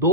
2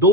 2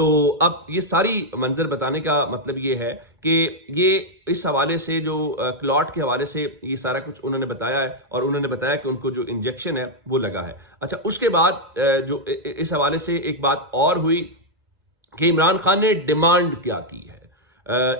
تو اب یہ ساری منظر بتانے کا مطلب یہ ہے کہ یہ اس حوالے سے جو کلاٹ کے حوالے سے یہ سارا کچھ انہوں نے بتایا ہے، اور انہوں نے بتایا کہ ان کو جو انجیکشن ہے وہ لگا ہے۔ اچھا، اس کے بعد جو اس حوالے سے ایک بات اور ہوئی کہ عمران خان نے ڈیمانڈ کیا کی ہے۔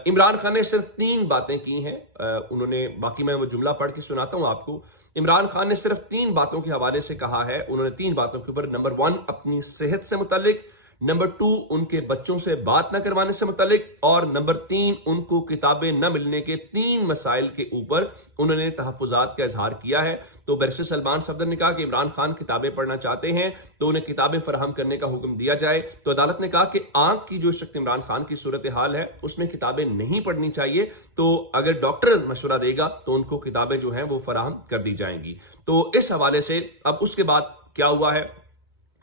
عمران خان نے صرف 3 باتیں کی ہیں، انہوں نے، باقی میں وہ جملہ پڑھ کے سناتا ہوں آپ کو۔ عمران خان نے صرف 3 باتوں کے حوالے سے کہا ہے، انہوں نے 3 باتوں کے اوپر، نمبر 1 اپنی صحت سے متعلق، نمبر 2 ان کے بچوں سے بات نہ کروانے سے متعلق، اور نمبر 3 ان کو کتابیں نہ ملنے کے 3 مسائل کے اوپر انہوں نے تحفظات کا اظہار کیا ہے۔ تو بیرسٹر سلمان صفدر نے کہا کہ عمران خان کتابیں پڑھنا چاہتے ہیں تو انہیں کتابیں فراہم کرنے کا حکم دیا جائے۔ تو عدالت نے کہا کہ آنکھ کی جو اس وقت عمران خان کی صورتحال ہے اس میں کتابیں نہیں پڑھنی چاہیے، تو اگر ڈاکٹر مشورہ دے گا تو ان کو کتابیں جو ہیں وہ فراہم کر دی جائیں گی۔ تو اس حوالے سے اب اس کے بعد کیا ہوا ہے،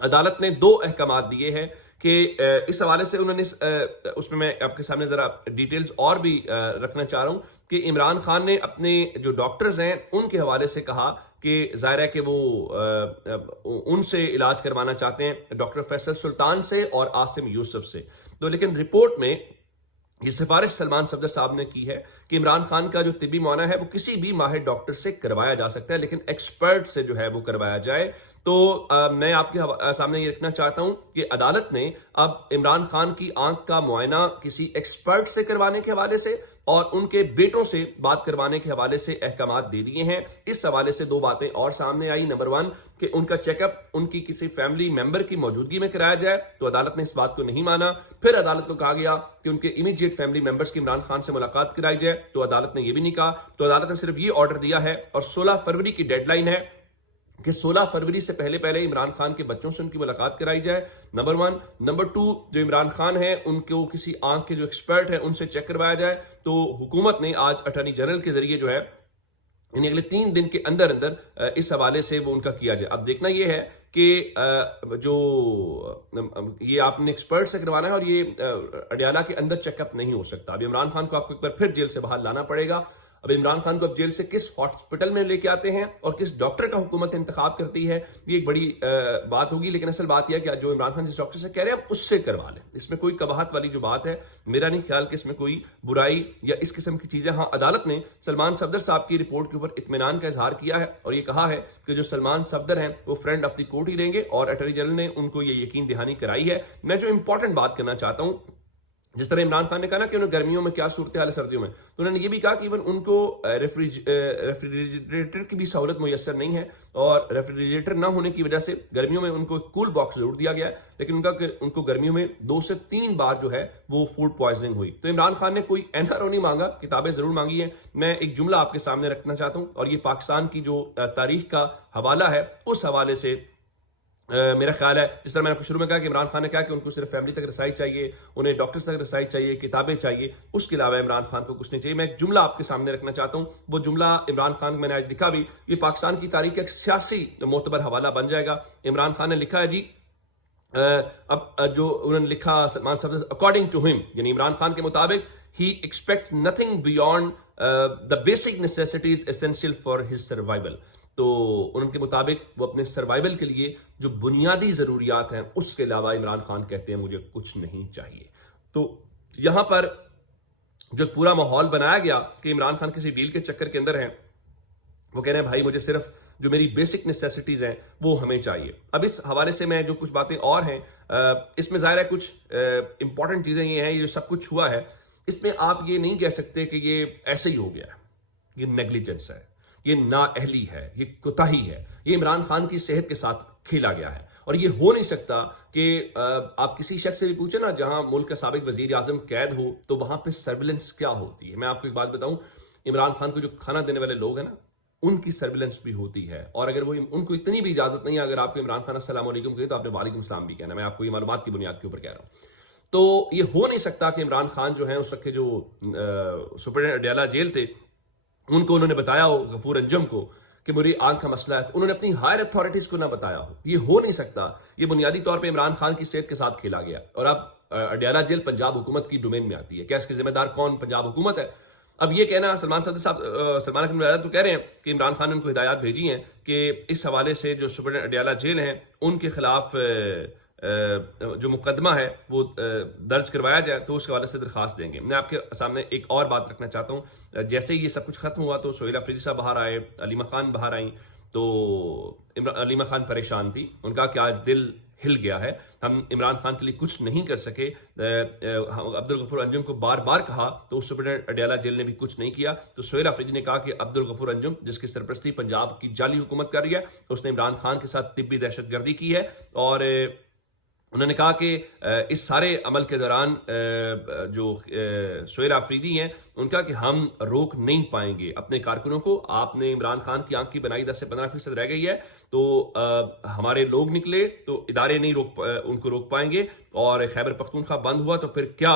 عدالت نے 2 احکامات دیے ہیں کہ اس حوالے سے انہوں نے اس میں آپ کے سامنے ذرا ڈیٹیلز اور بھی رکھنا چاہ رہا ہوں کہ عمران خان نے اپنے جو ڈاکٹرز ہیں ان کے حوالے سے کہا کہ ظاہر ہے کہ وہ ان سے علاج کروانا چاہتے ہیں، ڈاکٹر فیصل سلطان سے اور عاصم یوسف سے۔ تو لیکن رپورٹ میں یہ سفارش سلمان صفدر صاحب نے کی ہے کہ عمران خان کا جو طبی معائنہ ہے وہ کسی بھی ماہر ڈاکٹر سے کروایا جا سکتا ہے، لیکن ایکسپرٹ سے جو ہے وہ کروایا جائے۔ تو میں آپ کے سامنے یہ رکھنا چاہتا ہوں کہ عدالت نے اب عمران خان کی آنکھ کا معائنہ کسی ایکسپرٹ سے کروانے کے حوالے سے اور ان کے بیٹوں سے بات کروانے کے حوالے سے احکامات دے دیے ہیں۔ اس حوالے سے 2 باتیں اور سامنے آئی۔ نمبر 1 کہ ان کا چیک اپ ان کی کسی فیملی ممبر کی موجودگی میں کرایا جائے، تو عدالت نے اس بات کو نہیں مانا۔ پھر عدالت کو کہا گیا کہ ان کے امیڈیٹ فیملی ممبرز کی عمران خان سے ملاقات کرائی جائے، تو عدالت نے یہ بھی نہیں کہا۔ تو عدالت نے صرف یہ آرڈر دیا ہے، اور 16 فروری کی ڈیڈ لائن ہے کہ 16 فروری سے پہلے عمران خان کے بچوں سے ان کی ملاقات کرائی جائے، نمبر 1۔ نمبر 2 جو عمران خان ہیں ان کو کسی آنکھ کے جو ایکسپرٹ ہیں ان سے چیک کروایا جائے۔ تو حکومت نے آج اٹارنی جنرل کے ذریعے جو ہے یعنی اگلے 3 دن کے اندر اس حوالے سے وہ ان کا کیا جائے۔ اب دیکھنا یہ ہے کہ جو یہ آپ نے ایکسپرٹ سے کروانا ہے، اور یہ اڈیالہ کے اندر چیک اپ نہیں ہو سکتا۔ اب عمران خان کو آپ کو ایک بار پھر جیل سے باہر لانا پڑے گا۔ اب عمران خان کو اب جیل سے کس ہاسپٹل میں لے کے آتے ہیں اور کس ڈاکٹر کا حکومت انتخاب کرتی ہے، یہ ایک بڑی بات ہوگی۔ لیکن اصل بات یہ ہے کہ جو عمران خان جس ڈاکٹر سے کہہ رہے ہیں آپ اس سے کروا لیں، اس میں کوئی قباحت والی جو بات ہے میرا نہیں خیال کہ اس میں کوئی برائی یا اس قسم کی چیزیں۔ ہاں، عدالت نے سلمان صفدر صاحب کی رپورٹ کے اوپر اطمینان کا اظہار کیا ہے اور یہ کہا ہے کہ جو سلمان صفدر ہیں وہ فرینڈ آف دی کورٹ ہی رہیں گے، اور اٹارنی جنرل نے ان کو یہ یقین دہانی کرائی ہے۔ میں جو امپورٹنٹ بات کرنا چاہتا ہوں، جس طرح عمران خان نے کہا نا کہ انہیں گرمیوں میں کیا صورتحال ہے سردیوں میں، تو انہوں نے یہ بھی کہا کہ ایون ان کو ریفریجریٹر کی بھی سہولت میسر نہیں ہے، اور ریفریجریٹر نہ ہونے کی وجہ سے گرمیوں میں ان کو کول باکس ضرور دیا گیا ہے، لیکن ان کو گرمیوں میں 2 سے 3 بار جو ہے وہ فوڈ پوائزننگ ہوئی۔ تو عمران خان نے کوئی NRO نہیں مانگا، کتابیں ضرور مانگی ہیں۔ میں ایک جملہ آپ کے سامنے رکھنا چاہتا ہوں، اور یہ پاکستان کی جو تاریخ کا حوالہ ہے اس حوالے سے میرا خیال ہے، جس طرح میں نے شروع میں کہا کہ عمران خان نے کہا کہ ان کو صرف فیملی تک رسائی چاہیے، انہیں ڈاکٹر تک رسائی چاہیے، کتابیں چاہیے، اس کے علاوہ عمران خان کو کچھ نہیں چاہیے۔ میں ایک جملہ آپ کے سامنے رکھنا چاہتا ہوں، وہ جملہ عمران خان میں نے آج لکھا بھی، یہ پاکستان کی تاریخ کا ایک سیاسی معتبر حوالہ بن جائے گا۔ عمران خان نے لکھا ہے جی، اب جو انہوں نے لکھا سلمان صفدر، اکارڈنگ ٹو ہم، یعنی عمران خان کے مطابق ہی expect nothing beyond the basic necessities essential for his survival. تو ان کے مطابق وہ اپنے سروائیول کے لیے جو بنیادی ضروریات ہیں اس کے علاوہ عمران خان کہتے ہیں مجھے کچھ نہیں چاہیے۔ تو یہاں پر جو پورا ماحول بنایا گیا کہ عمران خان کسی ڈیل کے چکر کے اندر ہیں، وہ کہہ رہے ہیں بھائی مجھے صرف جو میری بیسک نیسیسٹیز ہیں وہ ہمیں چاہیے۔ اب اس حوالے سے میں جو کچھ باتیں اور ہیں اس میں ظاہر ہے کچھ امپورٹنٹ چیزیں یہ ہیں، یہ جو سب کچھ ہوا ہے اس میں آپ یہ نہیں کہہ سکتے کہ یہ ایسے ہی ہو گیا ہے، یہ نیگلیجنس ہے، یہ نااہلی ہے، یہ کوتاہی ہے، یہ عمران خان کی صحت کے ساتھ کھیلا گیا ہے۔ اور یہ ہو نہیں سکتا کہ آپ کسی شخص سے بھی پوچھیں نا جہاں ملک کا سابق وزیر اعظم قید ہو تو وہاں پہ سرویلنس کیا ہوتی ہے۔ میں آپ کو ایک بات بتاؤں، عمران خان کو جو کھانا دینے والے لوگ ہیں نا ان کی سرویلنس بھی ہوتی ہے، اور اگر وہ ان کو اتنی بھی اجازت نہیں ہے اگر آپ کو عمران خان السلام علیکم کہے تو آپ نے وعلیکم السلام بھی کہنا۔ میں آپ کو یہ معلومات کی بنیاد کے اوپر کہہ رہا ہوں۔ تو یہ ہو نہیں سکتا کہ عمران خان جو ہیں اس وقت کے جو سپرنٹینڈنٹ اڈیالہ جیل تھے ان کو انہوں نے بتایا ہو، غفور انجم کو، کہ میری آنکھ کا مسئلہ ہے، تو انہوں نے اپنی ہائر اتھارٹیز کو نہ بتایا ہو۔ یہ ہو نہیں سکتا، یہ بنیادی طور پہ عمران خان کی صحت کے ساتھ کھیلا گیا۔ اور اب اڈیالہ جیل پنجاب حکومت کی ڈومین میں آتی ہے، کیا اس کے ذمہ دار کون؟ پنجاب حکومت ہے۔ اب یہ کہنا سلمان صدر صاحب سلمان اکرم وزیر تو کہہ رہے ہیں کہ عمران خان نے ان کو ہدایات بھیجی ہیں کہ اس حوالے سے جو سپرنٹینڈنٹ اڈیالہ جیل ہیں ان کے خلاف جو مقدمہ ہے وہ درج کروایا جائے تو اس حوالے سے درخواست دیں گے. میں آپ کے سامنے ایک اور بات رکھنا چاہتا ہوں. جیسے یہ سب کچھ ختم ہوا تو سہیل آفریدی صاحب باہر آئے, علیمہ خان باہر آئیں, تو علیمہ خان پریشان تھی. ان کا کہ آج دل ہل گیا ہے, ہم عمران خان کے لیے کچھ نہیں کر سکے. عبدالغفور انجم کو بار بار کہا تو سپرنٹینڈنٹ اڈیالہ جیل نے بھی کچھ نہیں کیا. تو سہیل آفریدی نے کہا کہ عبدالغفور انجم جس کی سرپرستی پنجاب کی جعلی حکومت کر رہی ہے, اس نے عمران خان کے ساتھ طبی دہشت گردی کی ہے. اور انہوں نے کہا کہ اس سارے عمل کے دوران جو سہیل آفریدی ہیں ان کا کہ ہم روک نہیں پائیں گے اپنے کارکنوں کو. آپ نے عمران خان کی آنکھ کی بنائی 10 سے 15% رہ گئی ہے, تو ہمارے لوگ نکلے تو ادارے نہیں ان کو روک پائیں گے. اور خیبر پختونخوا بند ہوا تو پھر کیا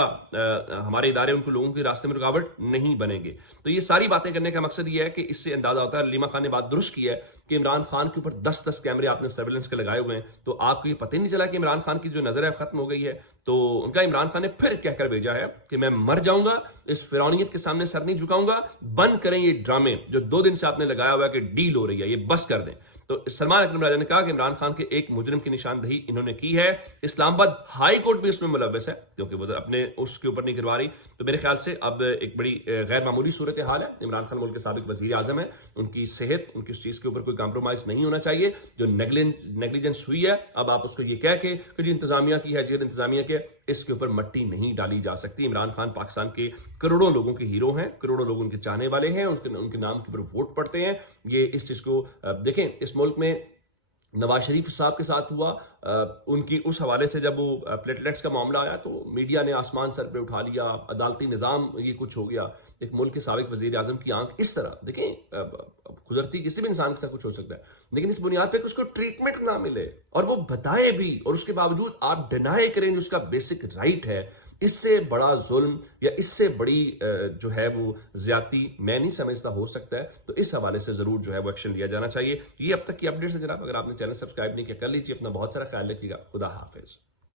ہمارے ادارے ان کو لوگوں کے راستے میں رکاوٹ نہیں بنیں گے. تو یہ ساری باتیں کرنے کا مقصد یہ ہے کہ اس سے اندازہ ہوتا ہے, علیمہ خان نے بات درست کی ہے کہ عمران خان کے اوپر 10 کیمرے آپ نے سرویلنس کے لگائے ہوئے ہیں, تو آپ کو یہ پتہ ہی نہیں چلا کہ عمران خان کی جو نظر ہے ختم ہو گئی ہے. تو ان کا عمران خان نے پھر کہہ کر بھیجا ہے کہ میں مر جاؤں گا, اس فرعونیت کے سامنے سر نہیں جھکاؤں گا, بند کریں یہ ڈرامے جو 2 دن سے آپ نے لگایا ہوا ہے کہ ڈیل ہو رہی ہے, یہ بس کر دیں. تو سلمان اکرم راجہ نے کہا کہ عمران خان کے ایک مجرم کی نشاندہی انہوں نے کی ہے. اسلام آباد ہائی کورٹ بھی اس میں ملوث ہے کیونکہ وہ اپنے اس کے اوپر نہیں کروا رہی. تو میرے خیال سے اب ایک بڑی غیر معمولی صورتحال ہے. عمران خان ملک کے سابق وزیر اعظم ہیں, ان کی صحت, ان کی اس چیز کے اوپر کوئی کمپرومائز نہیں ہونا چاہیے. جو نیگلیجنس ہوئی ہے, اب آپ اس کو یہ کہہ کے کہ جی انتظامیہ کی ہے, جیل انتظامیہ کے, اس کے اوپر مٹی نہیں ڈالی جا سکتی. عمران خان پاکستان کے کروڑوں لوگوں کے ہیرو ہیں, کروڑوں لوگ ان کے چاہنے والے ہیں, ان کے نام کے اوپر ووٹ پڑتے ہیں. یہ اس چیز کو دیکھیں, اس ملک میں نواز شریف صاحب کے ساتھ ہوا, ان کی اس حوالے سے جب وہ پلیٹلیٹس کا معاملہ آیا تو میڈیا نے آسمان سر پہ اٹھا لیا, عدالتی نظام یہ کچھ ہو گیا. ایک ملک کے سابق وزیر اعظم کی آنکھ اس طرح, دیکھیں قدرتی کسی بھی انسان کے ساتھ کچھ ہو سکتا ہے, لیکن اس بنیاد پہ کہ اس کو ٹریٹمنٹ نہ ملے اور وہ بتائے بھی, اور اس کے باوجود آپ ڈینائی کریں جو اس کا بیسک رائٹ ہے, اس سے بڑا ظلم یا اس سے بڑی جو ہے وہ زیادتی میں نہیں سمجھتا ہو سکتا ہے. تو اس حوالے سے ضرور جو ہے وہ ایکشن لیا جانا چاہیے. یہ اب تک کی اپڈیٹس ہے جناب. اگر آپ نے چینل سبسکرائب نہیں کیا کر لیجیے. اپنا بہت سارا خیال رکھیے گا. خدا حافظ.